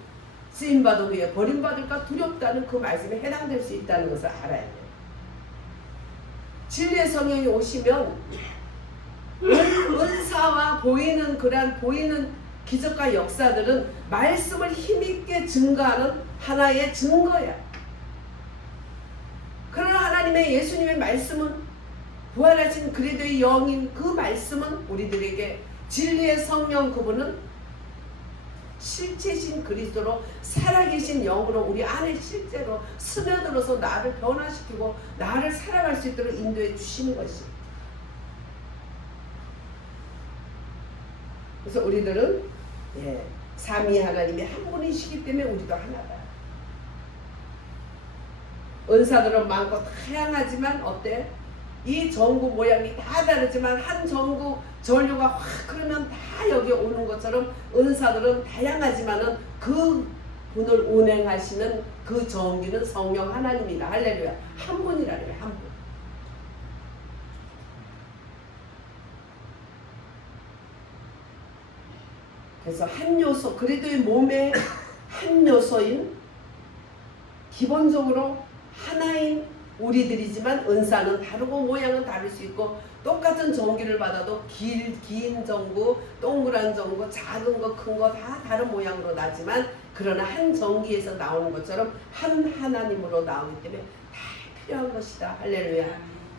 쓰임받은 후에 버림받을까 두렵다는 그 말씀에 해당될 수 있다는 것을 알아야 돼요. 진리의 성령이 오시면 은사와 보이는 기적과 역사들은 말씀을 힘있게 증거하는 하나의 증거야. 그러나 하나님의 예수님의 말씀은, 부활하신 그리스도의 영인 그 말씀은 우리들에게 진리의 성령, 그분은 실체신 그리스도로 살아계신 영으로 우리 안에 실제로 스며들어서 나를 변화시키고 나를 살아갈 수 있도록 인도해 주시는 것이. 그래서 우리들은 삼위 하나님이 한 분이시기 때문에 우리도 하나다. 은사들은 많고 다양하지만 어때? 이 전구 모양이 다 다르지만 한 전구 전류가 확 흐르면 다 여기 오는 것처럼 은사들은 다양하지만은 그 분을 운행하시는 그 전기는 성령 하나님이다. 할렐루야. 한 분이라 그래요. 한 분. 그래서 한 요소, 그리스도의 몸의 한 요소인, 기본적으로 하나인 우리들이지만 은사는 다르고 모양은 다를 수 있고, 똑같은 전기를 받아도 긴 전구, 동그란 전구, 작은 거, 큰 거 다 다른 모양으로 나지만, 그러나 한 전기에서 나오는 것처럼 한 하나님으로 나오기 때문에 다 필요한 것이다. 할렐루야.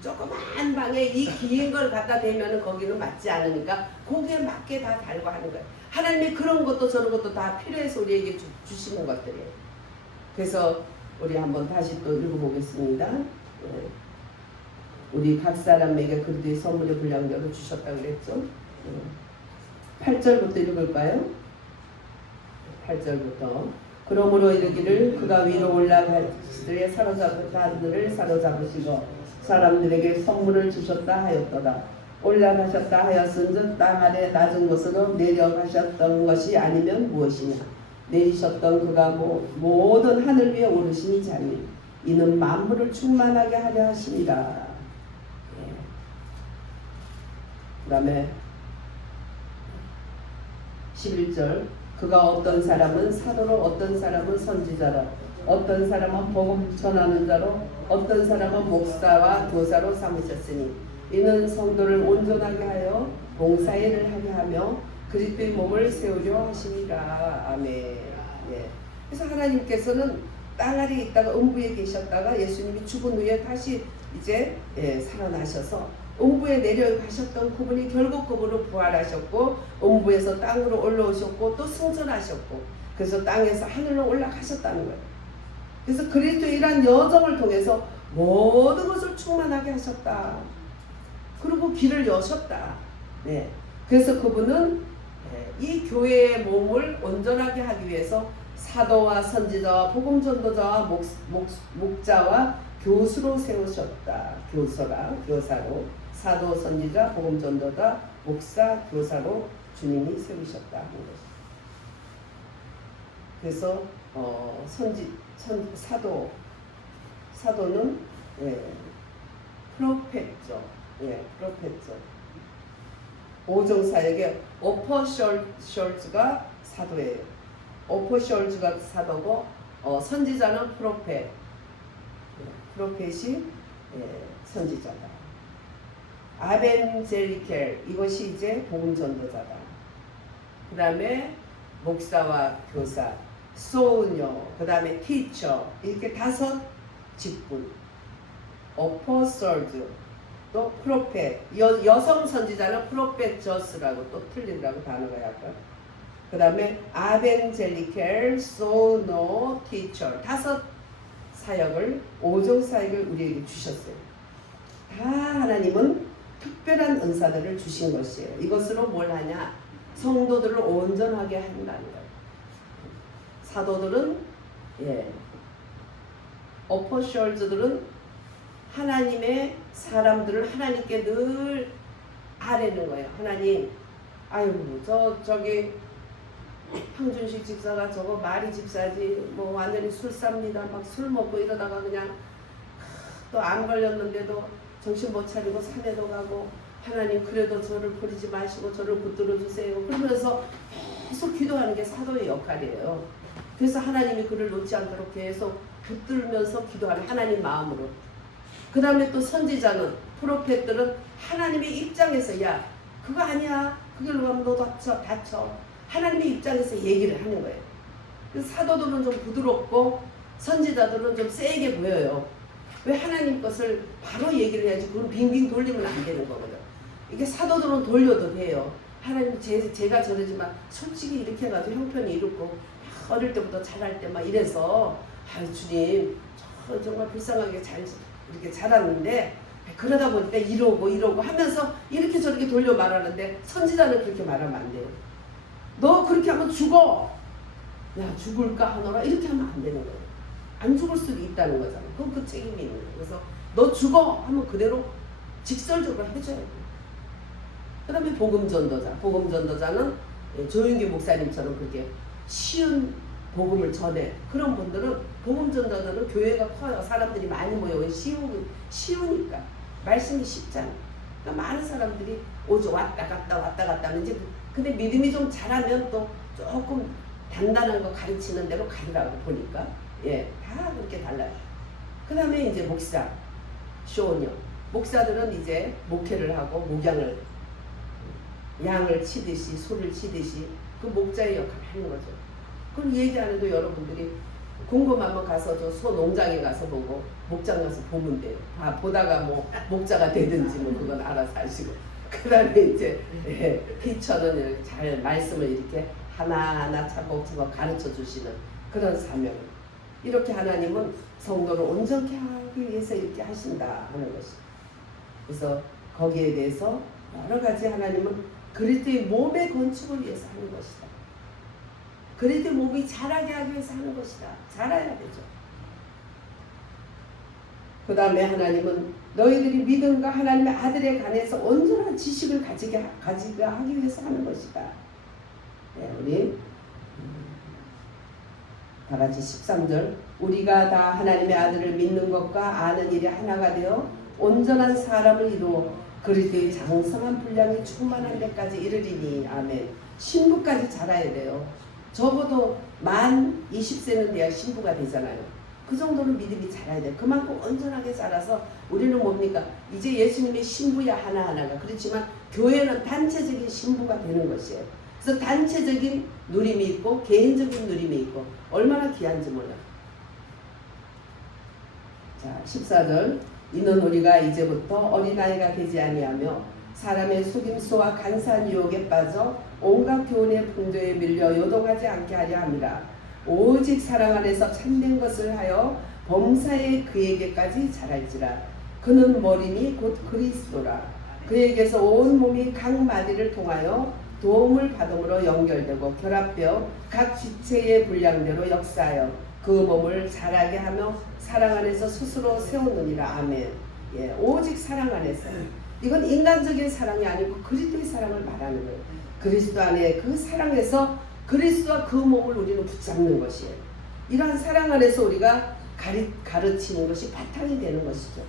조그만 방에 이 긴 걸 갖다 대면은 거기는 맞지 않으니까 거기에 맞게 다 달고 하는 거예요. 하나님이 그런 것도 저런 것도 다 필요해서 우리에게 주시는 것들이에요. 그래서 우리 한번 다시 또 읽어보겠습니다. 우리 각 사람에게 그리스도의 선물의 분량대로 주셨다고 그랬죠. 8절부터 읽을까요? 8절부터. 그러므로 이르기를 그가 위로 올라가시되 사로잡은 자들을 사로잡으시고 사람들에게 선물을 주셨다 하였도다. 올라가셨다 하였은즉 땅 아래 낮은 곳으로 내려가셨던 것이 아니면 무엇이냐. 내리셨던 그가 모든 하늘 위에 오르시니 자니 이는 만물을 충만하게 하려 하시니라. 그 다음에 11절. 그가 어떤 사람은 사도로, 어떤 사람은 선지자로, 어떤 사람은 복음 전하는 자로, 어떤 사람은 목사와 교사로 삼으셨으니 이는 성도를 온전하게 하여 봉사일을 하게 하며 그리스도의 몸을 세우려 하시니라. 아멘. 예. 그래서 하나님께서는 땅 아래에 있다가 음부에 계셨다가 예수님이 죽은 후에 다시 이제 살아나셔서 음부에 내려가셨던 그분이 결국 그분은 부활하셨고 음부에서 땅으로 올라오셨고 또 승천하셨고 그래서 땅에서 하늘로 올라가셨다는 거예요. 그래서 그리스도의 이러한 여정을 통해서 모든 것을 충만하게 하셨다. 그리고 길을 여셨다. 네. 그래서 그분은 이 교회의 몸을 온전하게 하기 위해서 사도와 선지자와 복음 전도자와 목자와 교수로 세우셨다. 교사로 사도, 선지자, 복음 전도자, 목사, 교사로 주님이 세우셨다 하는 것입니다. 그래서 사도는 프로페트죠. 프로페트죠. 오정사역의 오퍼셜츠가 사도예요. 오퍼셜츠가 사도고 선지자는 프로펫이 선지자다. 아벤젤리켈 이것이 이제 복음 전도자다. 그 다음에 목사와 교사, 소녀, 그 다음에 티처 이렇게 5 직분. 어포설즈 또 프로페 여성 선지자는 프로페저스라고 또 틀리더라고 단어가 약간. 그 다음에 아벤젤리켈, 소노, 티처 5 사역을 5종 사역을 우리에게 주셨어요. 다 하나님은 특별한 은사들을 주신 것이에요. 이것으로 뭘 하냐? 성도들을 온전하게 한다는 거예요. 사도들은 어퍼셜즈들은 하나님의 사람들을 하나님께 늘 아뢰는 거예요. 하나님, 아이고 저기 황준식 집사가 저거 말이 집사지 뭐 완전히 술삽니다. 막 술 먹고 이러다가 그냥 또 암 걸렸는데도 정신 못 차리고 산에도 가고 하나님 그래도 저를 버리지 마시고 저를 붙들어 주세요. 그러면서 계속 기도하는 게 사도의 역할이에요. 그래서 하나님이 그를 놓지 않도록 계속 붙들면서 기도하는 하나님 마음으로. 그 다음에 또 선지자는 프로펫들은 하나님의 입장에서 야 그거 아니야 그 길로 가면 너 다쳐 하나님의 입장에서 얘기를 하는 거예요. 그래서 사도들은 좀 부드럽고 선지자들은 좀 세게 보여요. 왜 하나님 것을 바로 얘기를 해야지. 그건 빙빙 돌리면 안 되는 거거든. 이게 사도들은 돌려도 돼요. 하나님 제가 저러지만 솔직히 이렇게 해가지고 형편이 이렇고 어릴 때부터 잘할 때 막 이래서 아유 주님 저 정말 불쌍하게 잘 이렇게 자랐는데 그러다 보니까 이러고 하면서 이렇게 저렇게 돌려 말하는데 선지자는 그렇게 말하면 안 돼요. 너 그렇게 하면 죽어. 야 죽을까 하노라 이렇게 하면 안 되는 거예요. 안 죽을 수도 있다는 거잖아. 그럼 그 책임이 있는 거예요. 그래서 너 죽어 하면 그대로 직설적으로 해줘야 돼요. 그 다음에 복음전도자는 조윤기 목사님처럼 그렇게 쉬운 복음을 전해. 그런 분들은 복음전도자들은 교회가 커요. 사람들이 많이 모여 쉬우니까 말씀이 쉽잖아. 그러니까 많은 사람들이 오죠. 왔다 갔다 하면 이제 근데 믿음이 좀 잘하면 또 조금 단단한 거 가르치는 대로 가더라고 보니까 다 그렇게 달라요. 그 다음에 이제 목사 쇼녀 목사들은 이제 목회를 하고 목양을 양을 치듯이 소를 치듯이 그 목자의 역할을 하는 거죠. 그럼 얘기 안 해도 여러분들이 궁금하면 가서 저 소 농장에 가서 보고 목장 가서 보면 돼요. 보다가 뭐 목자가 되든지 뭐 그건 알아서 하시고. 그 다음에 이제 피처는 잘 말씀을 이렇게 하나하나 차곡차곡 가르쳐 주시는 그런 사명. 이렇게 하나님은 성도를 온전케 하기 위해서 이렇게 하신다 하는 것이죠. 그래서 거기에 대해서 여러 가지 하나님은 그리스도의 몸의 건축을 위해서 하는 것이다. 그리스도의 몸이 자라게 하기 위해서 하는 것이다. 자라야 되죠. 그 다음에 하나님은 너희들이 믿음과 하나님의 아들에 관해서 온전한 지식을 가지게 하기 위해서 하는 것이다. 우리 다 같이 13절 우리가 다 하나님의 아들을 믿는 것과 아는 일이 하나가 되어 온전한 사람을 이루어 그리스도의 장성한 분량이 충만한 데까지 이르리니 아멘. 신부까지 자라야 돼요. 적어도 만 20세는 돼야 신부가 되잖아요. 그 정도는 믿음이 자라야 돼요. 그만큼 온전하게 자라서 우리는 뭡니까? 이제 예수님의 신부야 하나하나가. 그렇지만 교회는 단체적인 신부가 되는 것이에요. 그래서 단체적인 누림이 있고 개인적인 누림이 있고 얼마나 귀한지 몰라. 자 14절 이는 우리가 이제부터 어린아이가 되지 아니하며 사람의 속임수와 간사한 유혹에 빠져 온갖 교훈의 풍조에 밀려 요동하지 않게 하려 함이라. 오직 사랑 안에서 참된 것을 하여 범사에 그에게까지 자랄지라. 그는 머리니 곧 그리스도라. 그에게서 온 몸이 각 마디를 통하여 도움을 받음으로 연결되고 결합되어 각 지체의 분량대로 역사하여 그 몸을 자라게 하며 사랑 안에서 스스로 세우느니라. 아멘. 오직 사랑 안에서. 이건 인간적인 사랑이 아니고 그리스도의 사랑을 말하는 거예요. 그리스도 안에 그 사랑에서 그리스도와 그 몸을 우리는 붙잡는 것이에요. 이러한 사랑 안에서 우리가 가르치는 것이 바탕이 되는 것이죠.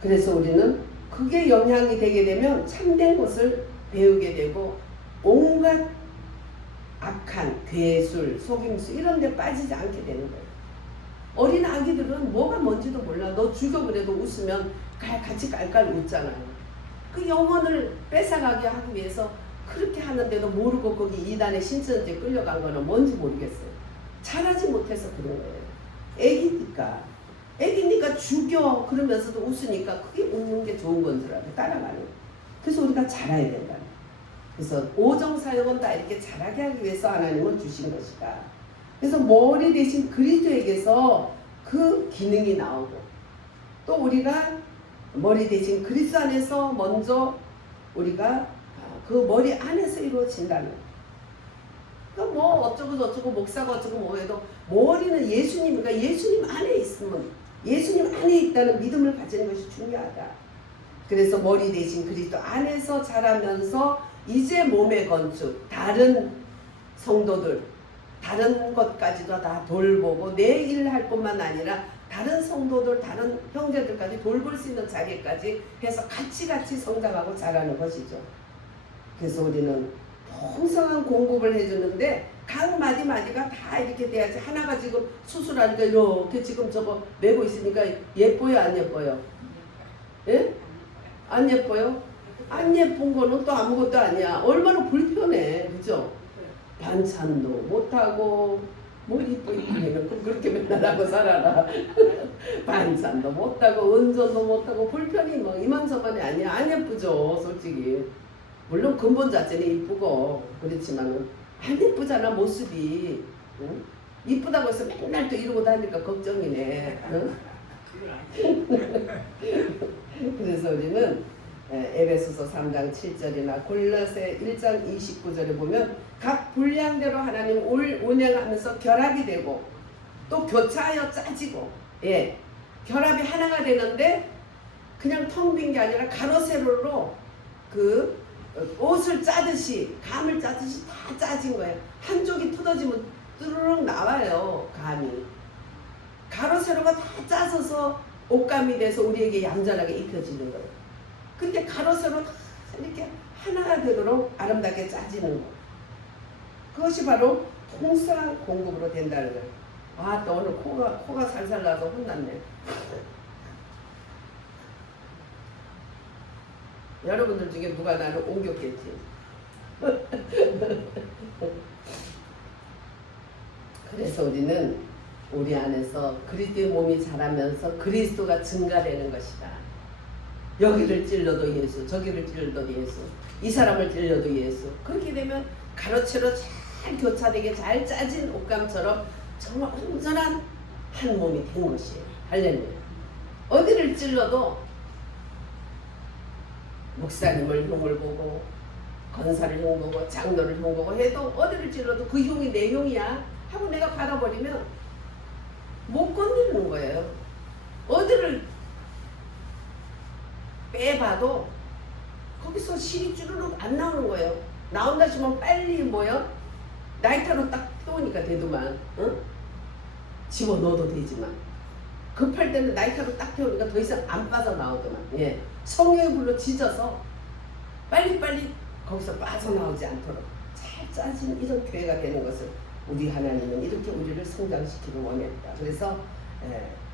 그래서 우리는 그게 영향이 되게 되면 참된 것을 배우게 되고 온갖 악한 괴술, 속임수 이런 데 빠지지 않게 되는 거예요. 어린 아기들은 뭐가 뭔지도 몰라. 너 죽여 그래도 웃으면 같이 깔깔 웃잖아요. 그 영혼을 뺏어가게 하기 위해서 그렇게 하는데도 모르고 거기 이단의 신천지에 끌려간 거는 뭔지 모르겠어요. 잘하지 못해서 그런 거예요. 애기니까 죽여 그러면서도 웃으니까 그게 웃는 게 좋은 건 줄 알고 따라가는 거예요. 그래서 우리가 잘해야 된다. 그래서 오정사역은 다 이렇게 잘하게 하기 위해서 하나님은 주신 것이다. 그래서 머리 대신 그리스도에게서 그 기능이 나오고 또 우리가 머리 대신 그리스도 안에서 먼저 우리가 그 머리 안에서 이루어진다는. 그러니까 뭐 어쩌고 저쩌고 목사가 어쩌고 뭐 해도 머리는 예수님이니까 예수님 안에 있으면 예수님 안에 있다는 믿음을 가지는 것이 중요하다. 그래서 머리 대신 그리스도 안에서 자라면서 이제 몸의 건축, 다른 성도들, 다른 것까지도 다 돌보고 내 일을 할 뿐만 아니라 다른 성도들, 다른 형제들까지 돌볼 수 있는 자리까지 해서 같이 성장하고 자라는 것이죠. 그래서 우리는 풍성한 공급을 해주는데 각 마디마디가 다 이렇게 돼야지. 하나가 지금 수술하니까 이렇게 지금 저거 메고 있으니까 예뻐요, 안 예뻐요? 예? 안 예뻐요? 안 예쁜 거는 또 아무것도 아니야. 얼마나 불편해, 그죠? 반찬도 못하고 뭐 이쁘기는 그럼 그렇게 맨날 하고 살아라. 반찬도 못하고 은전도 못하고 불편이 뭐 이만저만이 아니야. 안 예쁘죠 솔직히. 물론 근본 자체는 이쁘고 그렇지만은 안 예쁘잖아 모습이. 응? 이쁘다고 해서 맨날 또 이러고 다니니까 걱정이네. 응? 그래서 우리는 에베소서 3장 7절이나 골로새 1장 29절에 보면 각 분량대로 하나님 운행하면서 결합이 되고 또 교차하여 짜지고 결합이 하나가 되는데 그냥 텅 빈 게 아니라 가로 세로로 그 옷을 짜듯이 감을 짜듯이 다 짜진 거예요. 한쪽이 뜯어지면 뚜루룩 나와요. 감이 가로 세로가 다 짜져서 옷감이 돼서 우리에게 얌전하게 입혀지는 거예요. 근데 가로 세로 다 이렇게 하나가 되도록 아름답게 짜지는 거. 그것이 바로 통성한 공급으로 된다는 거예요. 아, 또 오늘 코가 살살 나서 혼났네. 여러분들 중에 누가 나를 옮겼겠지. 그래서 우리는 우리 안에서 그리스도의 몸이 자라면서 그리스도가 증가되는 것이다. 여기를 찔러도 예수, 저기를 찔러도 예수, 이 사람을 찔러도 예수. 그렇게 되면 가로채로 잘 교차되게 잘 짜진 옷감처럼 정말 온전한 한 몸이 된 것이에요. 할렐루야. 어디를 찔러도 목사님을 흉을 보고 권사를 흉 보고 장로를 흉 보고 해도 어디를 찔러도 그 흉이 내 흉이야 하고 내가 받아버리면 못 건드리는 거예요. 어디를 빼봐도 거기서 실이 쭈르륵 안 나오는 거예요. 나온다 싶으면 빨리 나이타로 딱 펴오니까 되더만. 응? 집어넣어도 되지만 급할 때는 나이타로 딱 펴오니까 더 이상 안 빠져나오더만. 성령의 불로 지져서 빨리빨리 거기서 빠져나오지 않도록 잘 짜진 이런 교회가 되는 것을 우리 하나님은 이렇게 우리를 성장시키기 원했다. 그래서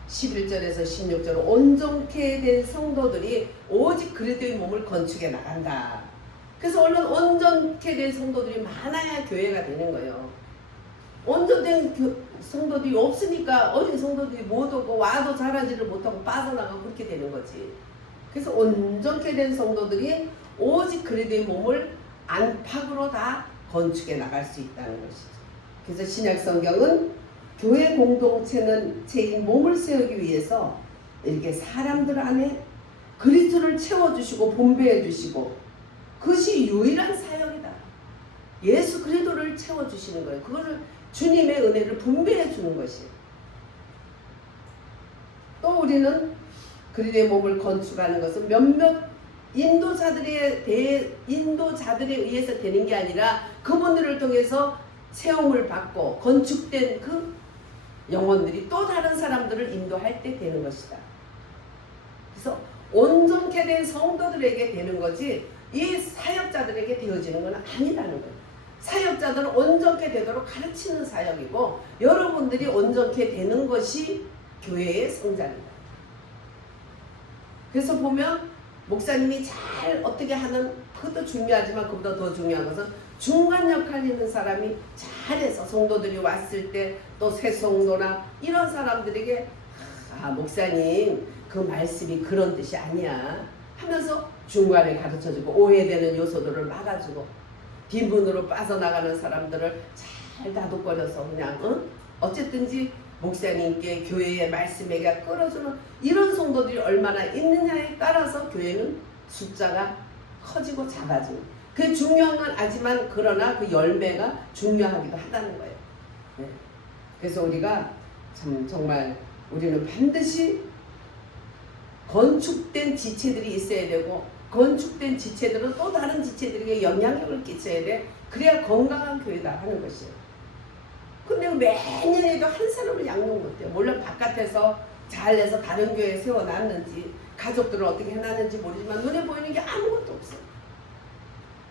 11절에서 16절은 온전케 된 성도들이 오직 그리스도의 몸을 건축해 나간다. 그래서 얼른 온전케 된 성도들이 많아야 교회가 되는 거예요. 온전된 성도들이 없으니까 어린 성도들이 못 오고 와도 자라지를 못하고 빠져나가고 그렇게 되는 거지. 그래서 온전케 된 성도들이 오직 그리스도의 몸을 안팎으로 다 건축해 나갈 수 있다는 것이죠. 그래서 신약 성경은 교회 공동체는 체인 몸을 세우기 위해서 이렇게 사람들 안에 그리스도를 채워주시고 분배해 주시고 그것이 유일한 사역이다. 예수 그리스도를 채워주시는 거예요. 그거를 주님의 은혜를 분배해 주는 것이에요. 또 우리는 그리스도의 몸을 건축하는 것은 몇몇 인도자들에 의해서 되는 게 아니라 그분들을 통해서 세움을 받고 건축된 그 영혼들이 또 다른 사람들을 인도할 때 되는 것이다. 그래서 온전케 된 성도들에게 되는 거지 이 사역자들에게 되어지는 건 아니라는 거예요. 사역자들은 온전케 되도록 가르치는 사역이고 여러분들이 온전케 되는 것이 교회의 성장이다. 그래서 보면 목사님이 잘 어떻게 하는 그것도 중요하지만 그보다 더 중요한 것은 중간 역할 있는 사람이 잘해서 성도들이 왔을 때 또 새 성도나 이런 사람들에게 목사님 그 말씀이 그런 뜻이 아니야 하면서 중간에 가르쳐주고 오해되는 요소들을 막아주고 뒷문으로 빠져나가는 사람들을 잘 다독거려서 그냥 어쨌든지 목사님께 교회의 말씀에게 끌어주는 이런 성도들이 얼마나 있느냐에 따라서 교회는 숫자가 커지고 작아지고 그게 중요한 건 아니지만 그러나 그 열매가 중요하기도 하다는 거예요. 그래서 우리가 정말 우리는 반드시 건축된 지체들이 있어야 되고 건축된 지체들은 또 다른 지체들에게 영향력을 끼쳐야 돼. 그래야 건강한 교회다 하는 것이에요. 근데 매년에도 한 사람을 양육 못해요. 물론 바깥에서 잘해서 다른 교회에 세워놨는지 가족들을 어떻게 해놨는지 모르지만 눈에 보이는 게 아무것도 없어요.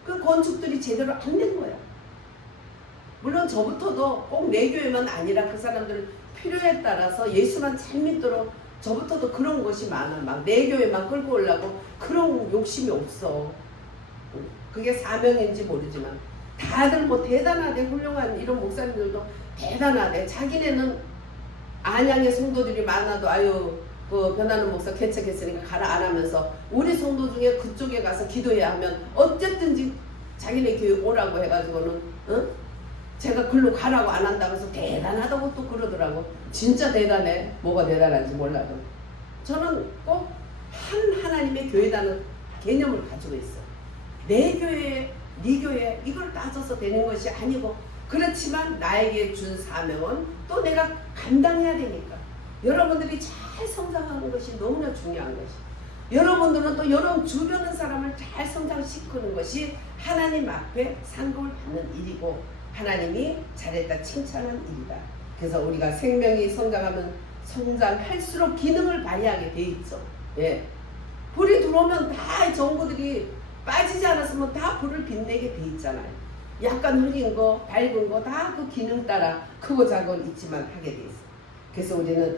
그 건축들이 제대로 안 된 거야. 물론 저부터도 꼭 내 교회만 아니라 그 사람들 필요에 따라서 예수만 잘 믿도록 저부터도 그런 것이 많아. 막 내 교회만 끌고 오려고 그런 욕심이 없어. 그게 사명인지 모르지만 다들 뭐 대단하대, 훌륭한 이런 목사님들도 대단하대. 자기네는 안양의 성도들이 많아도 아유 그 변하는 목사 개척했으니까 가라 안 하면서 우리 성도 중에 그쪽에 가서 기도해야 하면 어쨌든지 자기네 교회 오라고 해가지고는 제가 글로 가라고 안 한다고 해서 대단하다고 또 그러더라고. 진짜 대단해. 뭐가 대단한지 몰라도. 저는 꼭 한 하나님의 교회라는 개념을 가지고 있어. 내 교회, 네 교회 이걸 따져서 되는 것이 아니고, 그렇지만 나에게 준 사명은 또 내가 감당해야 되니까. 여러분들이 잘 성장하는 것이 너무나 중요한 것이. 여러분들은 또 여러분 주변의 사람을 잘 성장시키는 것이 하나님 앞에 상급을 받는 일이고 하나님이 잘했다 칭찬한 일이다. 그래서 우리가 생명이 성장할수록 기능을 발휘하게 돼 있죠. 예. 불이 들어오면 다 정보들이 빠지지 않았으면 다 불을 빛내게 돼 있잖아요. 약간 흐린 거, 밝은 거 다 그 기능 따라 크고 작은 있지만 하게 돼 있어. 그래서 우리는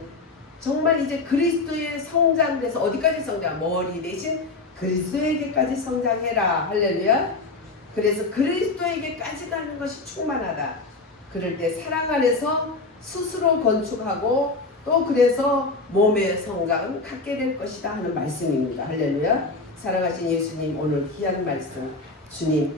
정말 이제 그리스도의 성장돼서 어디까지 성장? 머리 대신 그리스도에게까지 성장해라. 할렐루야. 그래서 그리스도에게까지 가는 것이 충만하다. 그럴 때 사랑 안에서 스스로 건축하고 또 그래서 몸의 성장은 갖게 될 것이다 하는 말씀입니다. 할렐루야. 사랑하신 예수님, 오늘 귀한 말씀 주님